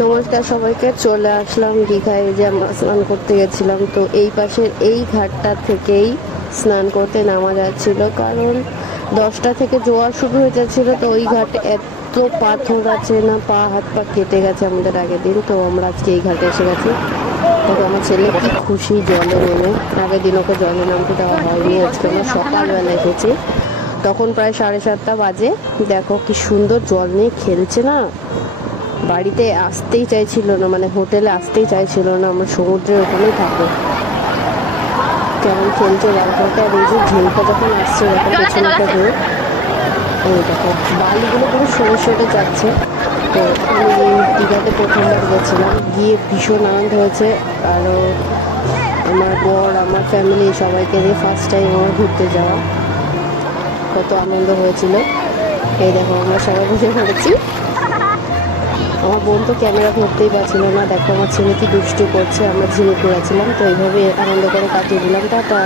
নমস্কার সবাইকে, চলে আসলাম দীঘায়। যে আমরা স্নান করতে গেছিলাম, তো এই পাশের এই ঘাটটা থেকেই স্নান করতে নামা যাচ্ছিল, কারণ 10টা থেকে জোয়ার শুরু হয়ে যাচ্ছিল। তো ওই ঘাটে এত পাথর আছে না, পা হাত পা কেটে গেছে আমাদের আগের দিন। তো আমরা আজকে এই ঘাটে এসে গেছি। দেখো আমার ছেলে কি খুশি জলে নেমে। আগের দিন ওকে জলে নামতে দেওয়া হয়নি, আজকে আমরা সকালবেলা এসেছি, তখন প্রায় 7:30 বাজে। দেখো কি সুন্দর জল নিয়ে খেলছে না, বাড়িতে আসতেই চাইছিল না, মানে হোটেলে আসতেই চাইছিল না, আমরা সমুদ্রের ওখানেই থাকবো। কেমন খেলছে বালকটা, আর এই যে ঝিলটা যখন আসছে দেখো পেছনটা ঢেউ, এই দেখো বালিগুলো পুরো সরে সরে যাচ্ছে। তো আমি দীঘাতে প্রথমবার গেছিলাম, গিয়ে ভীষণ আনন্দ হয়েছে। আরও আমার বর, আমার ফ্যামিলি সবাইকে নিয়ে ফার্স্ট টাইম আমার ঘুরতে যাওয়া, কত আনন্দ হয়েছিল। এই দেখো আমরা সবাই বসে পড়েছি। আমার বোন তো ক্যামেরা ধরতেই পারছিল না। দেখো আমার ছেলে কি দুষ্টু করছে। আমরা ঝিনুক ঘুরাচ্ছিলাম, তো এইভাবে আনন্দ করে কাটিয়ে দিলাম। টাটা।